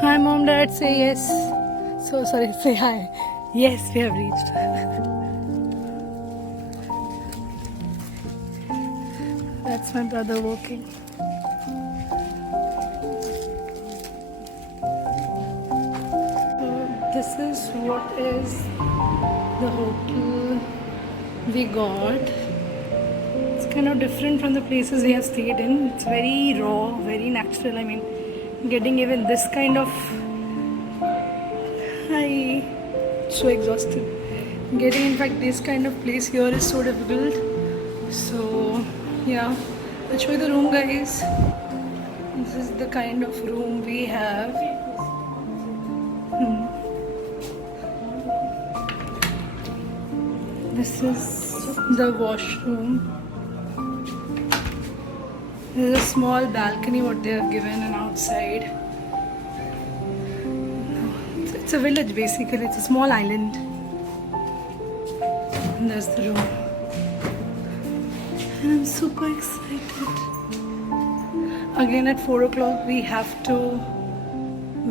Hi mom, dad, say yes. So sorry, say hi. Yes, we have reached. That's my brother walking. So this is what is the hotel we got. It's kind of different from the places we have stayed in. It's very raw, very natural. I mean, getting even this kind of so exhausted. Getting in fact this kind of place here is so difficult. So yeah, I'll show you the room, guys. This is the kind of room we have. This is the washroom. There's a small balcony what they have given, and outside it's a village basically. It's a small island. And there's the room. And I'm super excited. Again at 4 o'clock we have to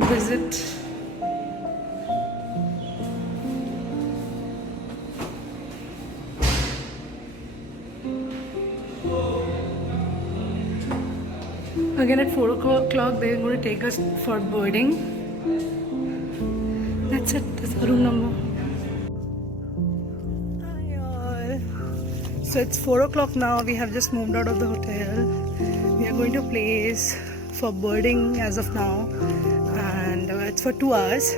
visit Again at 4 o'clock they're going to take us for boarding. That's it. That's the room number. Hi all. So it's 4 o'clock now. We have just moved out of the hotel. We are going to a place for boarding as of now. And it's for 2 hours.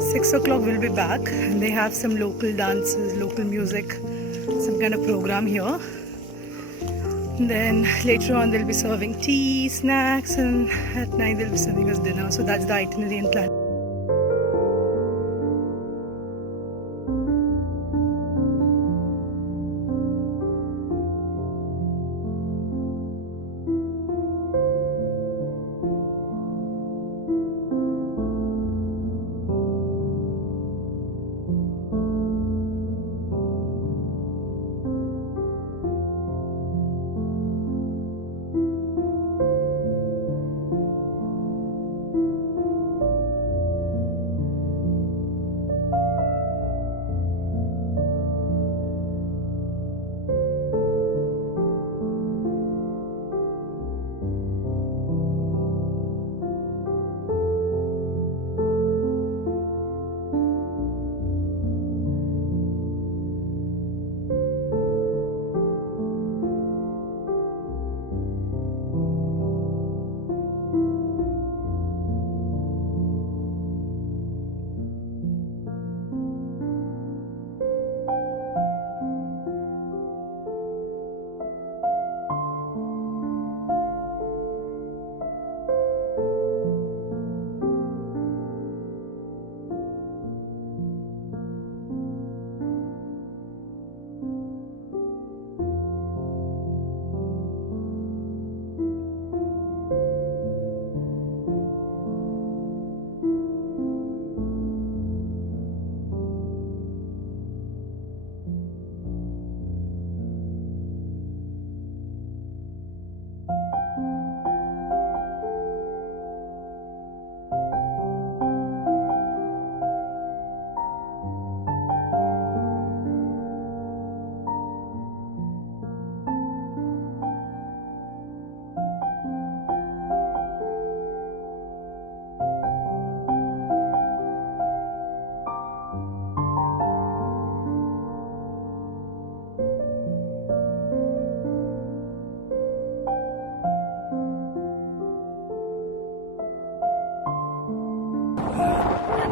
6 o'clock we'll be back. And they have some local dances, local music, some kind of program here. Then later on they'll be serving tea, snacks, and at night they'll be serving us dinner. So that's the itinerary and plan.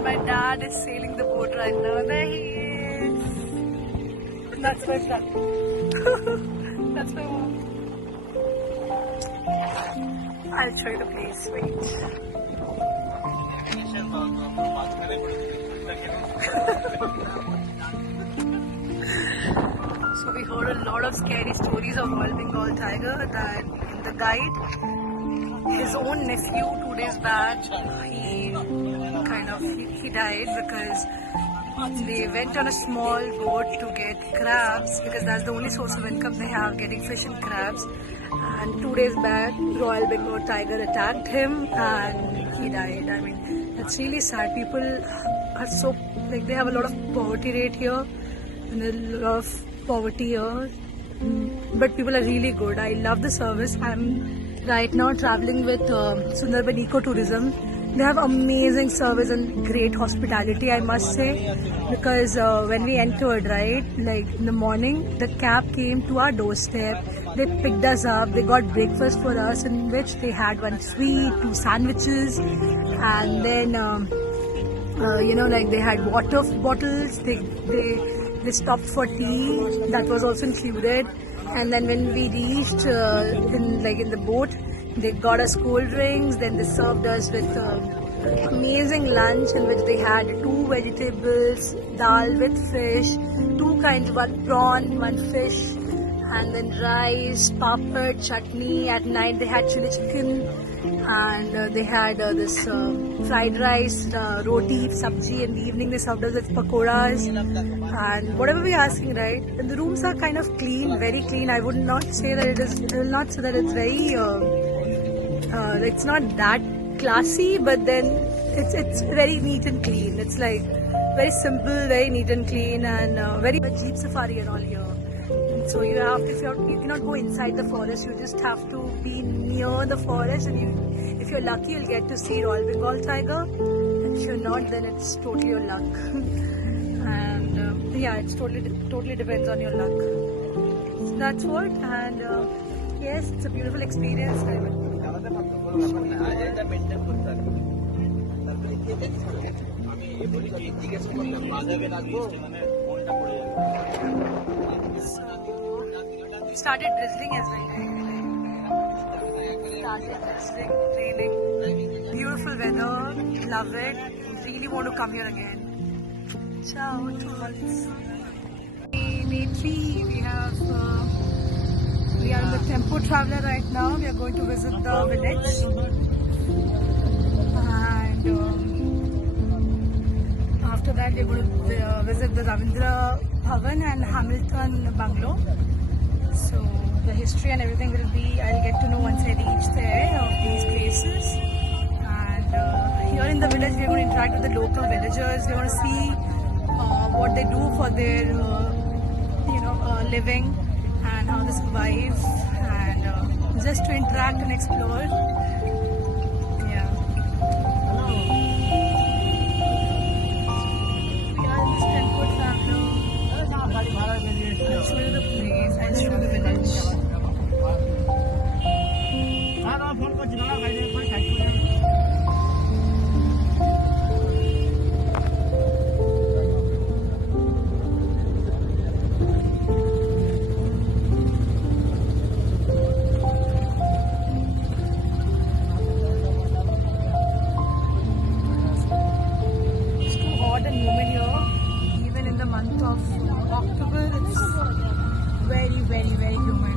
My dad is sailing the boat right now. There he is. That's my son. That's my mom. I'll show you the place. Wait. So we heard a lot of scary stories of Royal Bengal tiger. That in the guide, his own nephew 2 days back, he died because they went on a small boat to get crabs, because that's the only source of income they have, getting fish and crabs. and 2 days back Royal Bengal tiger attacked him and he died. I mean, that's really sad. People are so, like, they have a lot of poverty rate here and a lot of poverty here, but people are really good. I love the service. I'm right now traveling with Sundarban Ecotourism. They have amazing service and great hospitality, I must say, because when we entered, right, like in the morning, the cab came to our doorstep. They picked us up. They got breakfast for us, in which they had one sweet, 2 sandwiches, and then like they had water bottles. They stopped for tea. That was also included. And then when we reached in the boat, they got us cold drinks. Then they served us with amazing lunch, in which they had 2 vegetables, dal with fish, 2 kinds, 1 prawn, 1 fish, and then rice, papad, chutney. At night they had chili chicken, and they had this fried rice, roti, sabji. In the evening they served us with pakoras and whatever we're asking, right? And the rooms are kind of clean, very clean. I would not say that it is. I will not say that it's very. It's not that classy, but then it's very neat and clean. It's like very simple, very neat and clean, and very jeep safari and all here. So you have, you cannot go inside the forest. You just have to be near the forest, and if you're lucky, you'll get to see Royal Bengal tiger. And if you're not, then it's totally your luck. And yeah, it's totally depends on your luck. So that's what. And yes, it's a beautiful experience. Started drizzling as well. Started drizzling, raining. Beautiful weather, love it. Really want to come here again. Ciao, tourists. Day 3, we are on the Tempo Traveler right now. We are going to visit the village. And after that, we are going to visit the Ravindra Bhavan and Hamilton Bungalow. So the history and everything will be, I'll get to know once I reach there of these places. And here in the village, we're going to interact with the local villagers. We're going to see what they do for their, living and how they survive, and just to interact and explore. Yeah. We are in this Tempo Traveler. I'll show you the place. I'll show you the village. It's too hot and humid here. Even in the month of October, it's very, very, very humid.